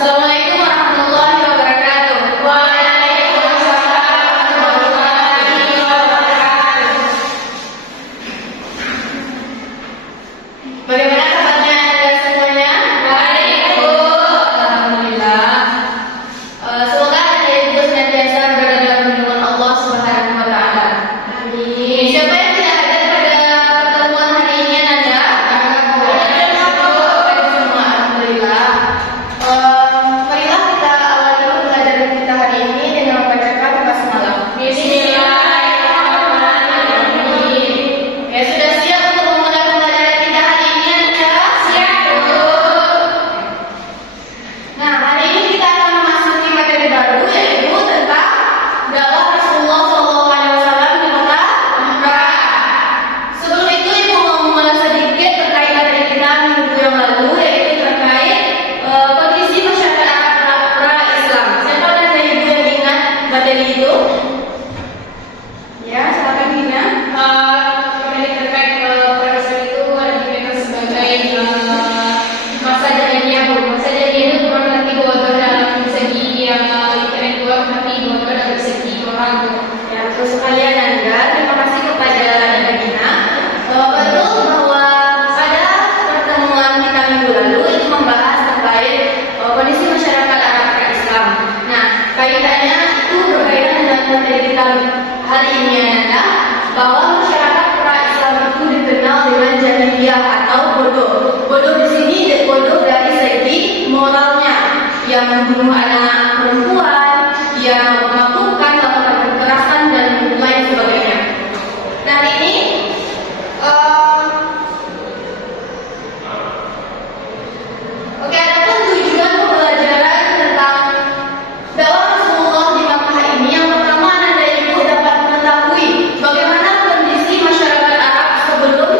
Assalamualaikum warahmatullahi wabarakatuh. Waalaikumsalam warahmatullahi wabarakatuh. Bagaimana kabarnya Anda semuanya? Baik, Bu. Alhamdulillah. Semoga Anda Ibu senantiasa berada dalam lindungan Allah Subhanahu wa taala. Amin. Siapa yang tidak hadir pada pertemuan hari ini Anda? Alhamdulillah. Marilah kita awali pembelajaran kita hari ini dengan membacakan basmalah. Bismillahirrahmanirrahim. Ya, sudah siap untuk memulai pembelajaran kita hari ini Anda? Siap, Bu. Nah, hari ini kita akan memasuki materi baru, yaitu tentang dakwah Rasulullah SAW di kota Mekah. Sebelum itu Ibu mau mengulas sedikit terkait materi kita minggu yang lalu, yaitu terkait kondisi masyarakat Arab pra-Islam. Siapa dari Ibu yang ingat materi itu? Ya, silakan Gina. Materi terkait pra-Islam itu ada dikatakan sebagai masa jahiliyah. Masa jahiliyah itu bukan berarti bodoh dalam segi intelektual, tapi bodoh dalam segi moral. Ya, betul sekali Anda. Terima kasih kepada Anda Gina. Betul bahwa pada pertemuan kita minggu lalu itu membahas terkait kondisi masyarakat Arab pra-Islam. Nah, kaitannya itu berkaitan dengan materi kita hari ini Anda, bahwa masyarakat pra-Islam itu dikenal dengan jahiliyah atau bodoh. Bodoh di sini bodoh dari segi moralnya, yang membunuh anak perempuan, yang melakukan kekerasan dan lain sebagainya. Nah, ini oke, adapun tujuan pembelajaran tentang dakwah Rasulullah di Makkah ini, yang pertama Anda Ibu dapat mengetahui bagaimana kondisi masyarakat Arab sebelum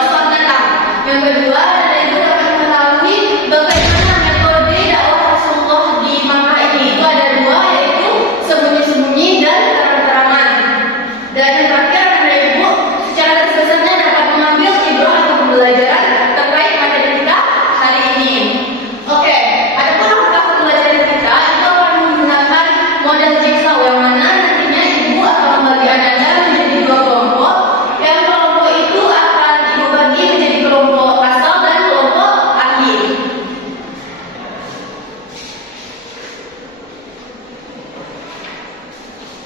Islam datang. Yang kedua, Anda Ibu dapat mengetahui bagaimana metode dakwah Rasulullah di Makkah ini. Itu ada dua, yaitu sembunyi-sembunyi dan terang-terangan. Dan yang terakhir, Anda Ibu secara garis-besarnya dapat mengambil ibrah atau pembelajaran terkait materi kita hari ini. Oke, adapun langkah pembelajaran kita itu akan menggunakan model jigsaw, yang mana nantinya Ibu akan membagi Anda menjadi dua kelompok. Yang kelompok itu akan Ibu bagi menjadi kelompok asal dan kelompok akhir.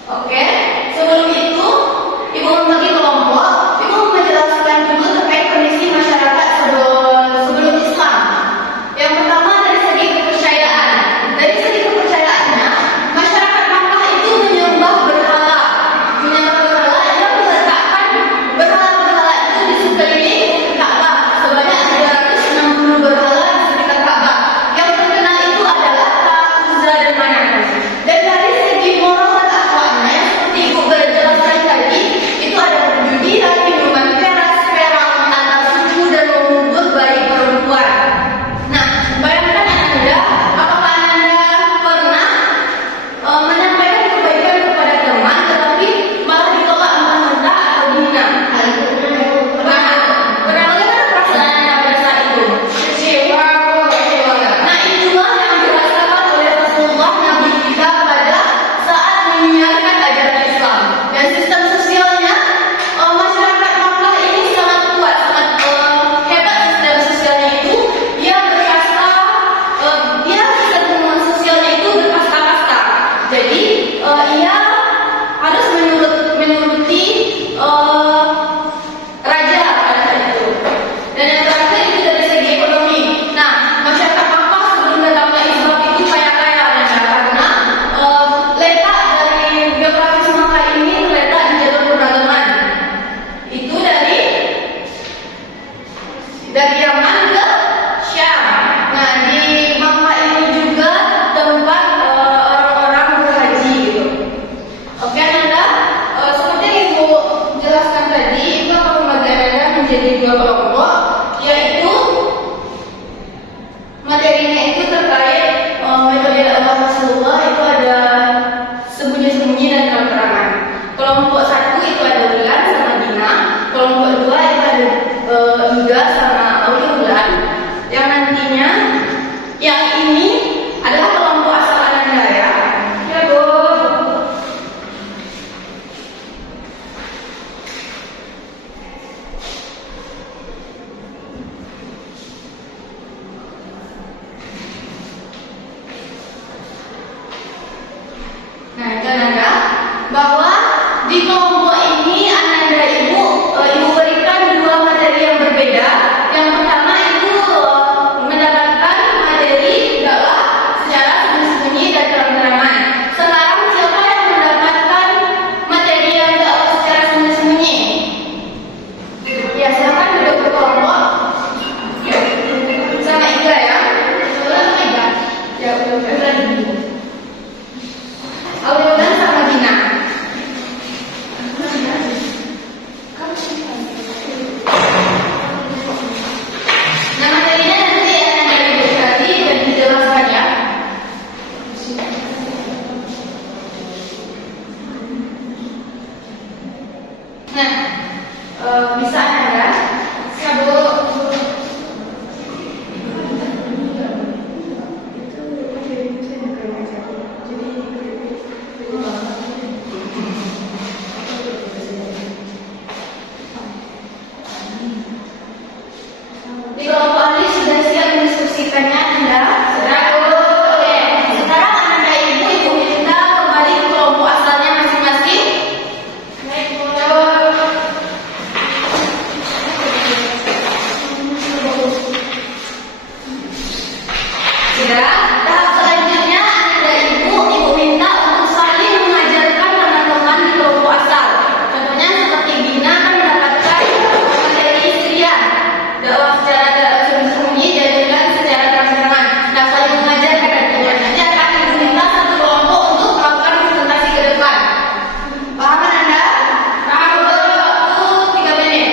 Oke, sebelum itu Ibu membagi kelompok, Ibu menjelaskan dulu terkait kondisi masyarakat sebelum Islam. Yang pertama dari segi kepercayaan. Dari segi kepercayaannya, masyarakat Makkah itu menyembah berhala. Menyembah berhala yang meletakkan berhala-berhala itu di sekeliling Ka'bah. Sebanyak 360 berhala di sekitar Ka'bah. Yang terkenal itu adalah Uzza dan Manat. Dan dari segi moral dan akhlaknya, yang seperti Ibu jelaskan tadi, itu ada perjudian, minuman keras, perang antar suku, dan mengubur bayi perempuan. Nah, bayangkan Anda, apakah Anda pernah menyampaikan kebaikan kepada teman, tetapi malah ditolak mentah-mentah atau dihina? Pernah bagaimana perasaan Anda pada saat itu? Kecewa. Nah, itulah yang dirasakan oleh Rasulullah Nabi kita pada saat menyiarkan ajaran Islam. Dan sistem sosialnya, masyarakat Makkah ini sangat kuat, sangat hebat. Sistem sosialnya itu dia berkasta, sistem hubungan sosialnya itu berkasta-kasta. Jadi ia harus menuruti raja pada saat itu. Dan yang terakhir itu dari segi ekonomi. Nah, masyarakat Makkah sebelum datangnya Islam itu kaya-kaya karena letak dari geografis Makkah ini terletak di jalur perdagangan. Itu dari Yaman ke Syam. Nah, di Makkah ini juga tempat orang-orang berhaji gitu. Oke, Anda, seperti yang Ibu jelaskan tadi, Ibu akan membagi Anda menjadi dua kelompok, yaitu materinya itu terkait metode dakwah Rasulullah itu ada sembunyi-sembunyi dan terang-terangan. Kelompok satu itu ada Wulan sama Gina, kelompok dua itu ada Yuda sama Aulia Wulan. Yang nantinya yang ini Nah, itu Ananda, bahwa di kelompok ini Ananda Ibu berikan dua materi yang berbeda. Yang pertama Ibu mendapatkan materi dakwah secara sembunyi-sembunyi dan terang-terangan. Sekarang siapa yang mendapatkan materi yang dakwah secara sembunyi-sembunyi? Ya, silakan duduk berkelompok. Ya, sama Iga ya. Sama Iga. Ya, udah dulu. Aurel sama Dina. Nah, materinya nanti akan dari tadi dan dijelaskan ya. Nah, bisa Anda? Bisa, Bu. Di kelompok ahli sudah siap mendiskusikannya Anda? Sudah, Bu. Oke, sekarang Anda Ibu minta kembali ke kelompok asalnya masing-masing. Baik, Bu. Sudah, tahap selanjutnya Anda Ibu minta untuk saling mengajarkan teman-teman di kelompok asal. Contohnya seperti Dina kan mendapatkan materi Syria, dakwah secara sembunyi dan juga secara terang-terangan. Nah, saling mengajarkan artinya. Nanti akan Ibu minta satu kelompok untuk melakukan presentasi ke depan. Paham kan Anda? Paham. Waktu 3 menit.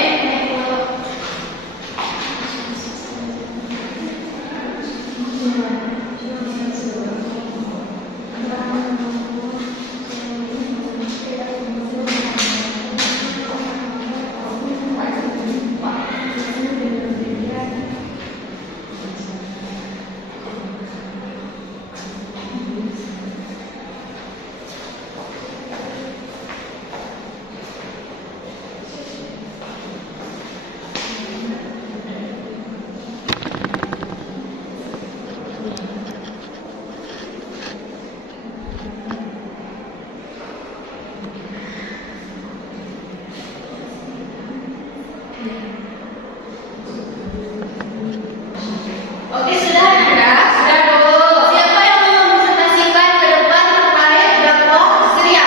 Oke, sudah Anda? Sudah, Bu. Siapa yang mau mempresentasikan ke depan terkait dakwah Syria?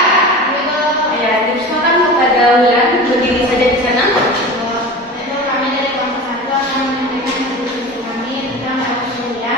Ya, dipersilakan kepada Wulan berdiri saja di sana. Itu kami dari kelompok 1 akan menyampaikan hasil diskusi kami tentang dakwah Syria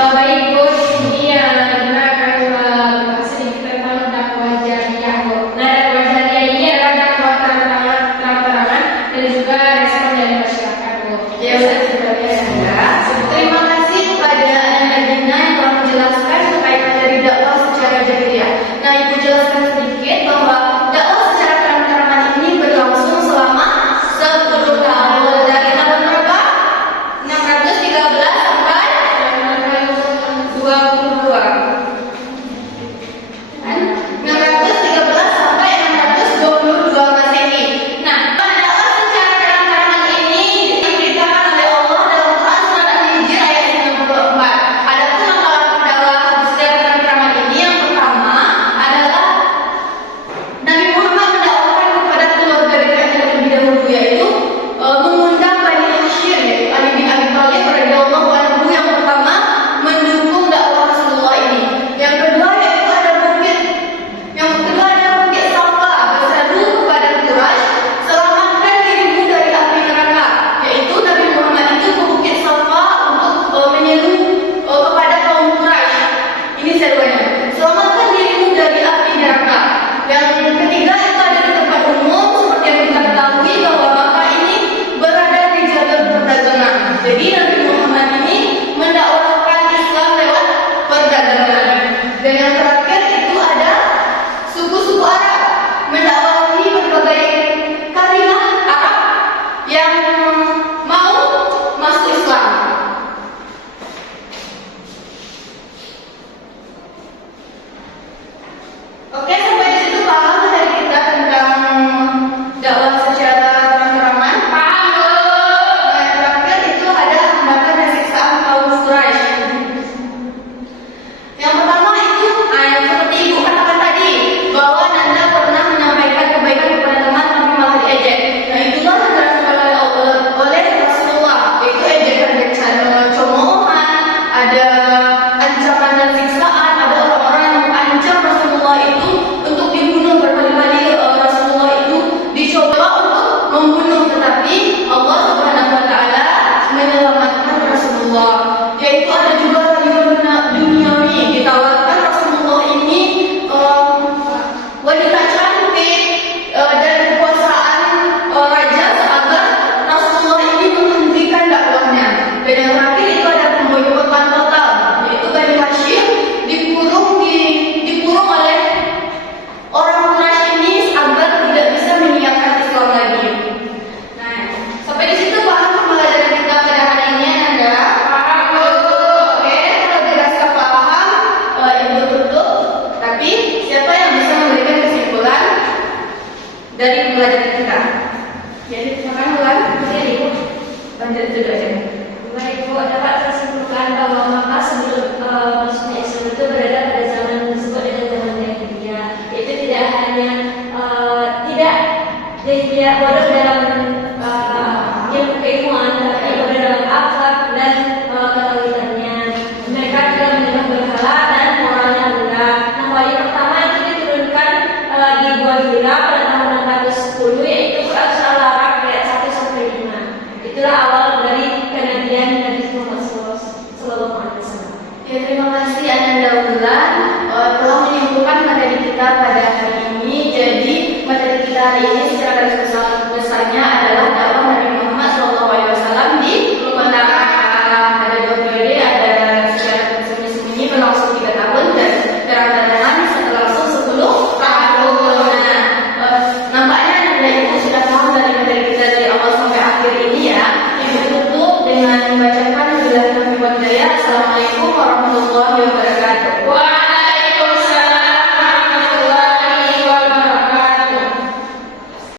Baik Bu, di sini Gina akan membahas sedikit tentang dakwah jariyah Bu. Nah, dakwah jariyah ini adalah dakwah terang-terangan dan juga respon dari masyarakat Bu. Ya, Ustaz, terima kasih kepada Anak Gina yang telah menjelaskan berkaitan dari dakwah secara jariyah. Nah, Ibu jelaskan sedikit bahwa dakwah secara terang-terangan ini berlangsung selama 10 tahun dari tahun berapa? 613 sampai 22. Kan? 613 sampai 622 Masehi. Nah, dakwah secara terang-terangan ini diberitakan oleh Allah dalam Quran surat Al-Hijr ayat 94. Adapun langkah-langkah dakwah secara terang-terangan ini yang pertama adalah Nabi Muhammad mendakwahkan kepada keluarga dekatnya terlebih dahulu, yaitu mengundang Bani Hashim, yaitu Ali bin Abi Thalib radhiyallahu anhu yang pertama mendukung dakwah Rasulullah ini. Yang kedua ada bukit Safa, berseru kepada Quraisy, selamatkan dirimu dari api neraka. Yaitu Nabi Muhammad itu ke bukit Safa untuk menyeru kepada kaum Quraisy. Ini seruannya, selamatkan dirimu dari api neraka. Yang ketiga itu ada di tempat umum, seperti yang kita ketahui bahwa Makkah ini berada di jalur perdagangan. Jadi Nabi Muhammad ini mendakwahkan Islam lewat perdagangan. Dan yang terakhir itu ada suku-suku Arab, mendakwahi berbagai kabilah Arab yang mau masuk Islam. Oke, sampai di situ paham dari kita tentang dakwah secara terang-terangan. Paham Bu? Nah, yang terakhir itu ada hambatan dan siksaan kaum Quraisy. Yang pertama itu yang seperti Ibu katakan tadi, bahwa Nanda pernah menyampaikan kebaikan kepada teman tapi malah diejek. Nah, itulah yang dirasakan oleh Rasulullah, yaitu ejekan dan cemoohan, ada ancaman dan siksaan, ada orang-orang yang mengancam Rasulullah itu untuk dibunuh. Berkali-kali Rasulullah itu dicoba untuk membunuh, tetapi Allah Subhanahu wa taala menyelamatkan Rasulullah. Yaitu ada